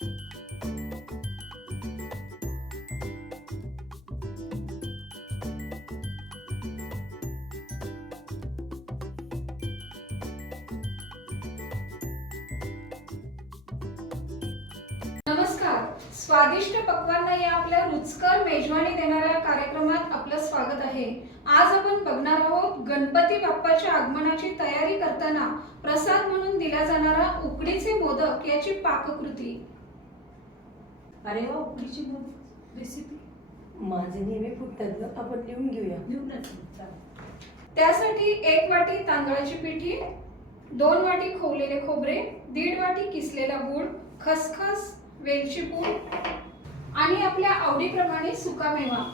नमस्कार. स्वादिष्ट पक्वांना या आपल्या रुचकर मेजवानी देणाऱ्या कार्यक्रमात आपलं स्वागत आहे. आज आपण बघणार आहोत गणपती बाप्पाच्या आगमनाची तयारी करताना प्रसाद म्हणून दिला जाणारा उकडीचे मोदक याची पाककृती. अरे वा, उकडीची मोदक रेसिपी माझे नेहमी फुटतात ग, आपण लिहून घेऊया. त्यासाठी 1 वाटी तांदळाची पिठी, 2 वाटी खोवलेले खोबरे, 1.5 वाटी किसलेला गूळ, खसखस, वेलची पूड आणि आपल्या आवडीप्रमाणे सुकामेवा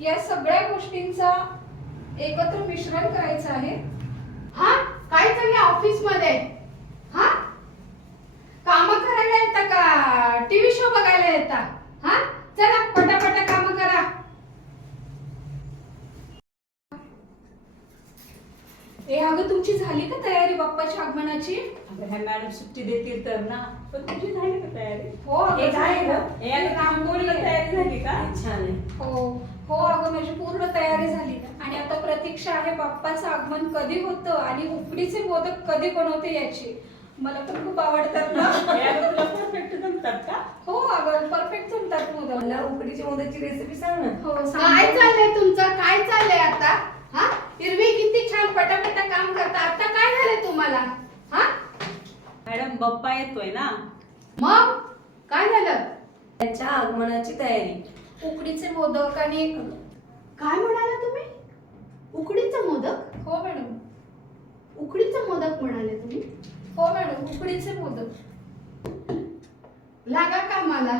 या सगळ्या गोष्टींचा एकत्र मिश्रण करायचं आहे. हा काय चाललंय ऑफिस मध्ये? हा काम करायला येता का टीव्ही शो बघायला येता? हा चला पटापट काम करा. अगं तुमची झाली का तयारी बाप्पाच्या आगमनाची? ह्या मॅडम सुट्टी देतील तर ना, पण तुझी झाली का तयारी? हो अगं, हे काय झाली ना? ना. हे आता रांगोळीला तयारी झाली का? छान आहे. हो हो अगं माझी पूर्ण तयारी झाली आणि आता प्रतीक्षा आहे बाप्पाचं आगमन कधी होतं आणि उकडीचे मोदक कधी बनवते याची. मला पण खूप आवडतात ना. हे आता तुला परफेक्ट जमतात का? हो अगं परफेक्ट जमतात मोदक. मला उकडीच्या मोदकची रेसिपी सांग ना. हो काय सांग. चाललंय तुमचं? काय चाललंय आता? हा हिरवी किती छान पटापट काम करता. आता काय झालंय तुम्हाला? हा मॅडम बाप्पा येतोय ना. मग काय झालं? त्याच्या आगमनाची तयारी. उकडीचे मोदक आणि काय म्हणाला तुम्ही? उकडीचं मोदक? हो मॅडम. उकडीचं मोदक म्हणाले तुम्ही? हो मॅडम उकडीचे मोदक. लागा कामाला.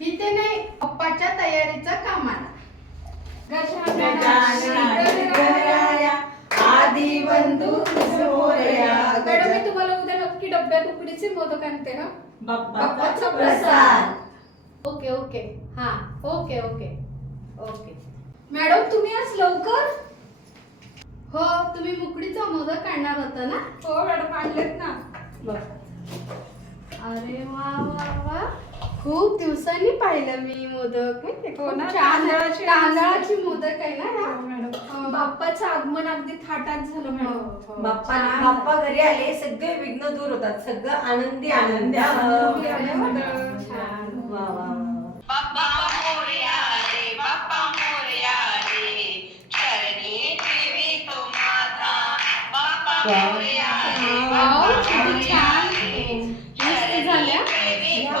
इथे नाही, पप्पाच्या तयारीचं कामाला. गणराया, आदी बंधू मोरया. मॅडम मी तुम्हाला उद्या नक्की डब्यात उकडीचे मोदक आणते. हा बाप्पाचा प्रसाद. ओके ओके हा ओके ओके ओके. मॅडम तुम्ही आज लवकर? हो तुम्ही उकडीचा मोदक आणणार होता ना? हो मॅडम आणलेत ना. अरे वा वा वा, खूप दिवसांनी पाहिलं मी मोदक. हो ना, तांदळाची तांदळाची मोदक आहे ना हो हा? मॅडम. बाप्पाचं आगमन अगदी थाटात झालं मॅडम. बाप्पा घरी आले, सगळे विघ्न दूर होतात, सगळं आनंदी आनंद. छान. वा वा वा. बाप्पा मोरया रे, बाप्पा मोरया रे, चरणी ठेवितो माथा. बाप्पा मोरया रे, वाव, बाप्पा किती मोरया छान. रे, मस्त झाल्या. ठेवितो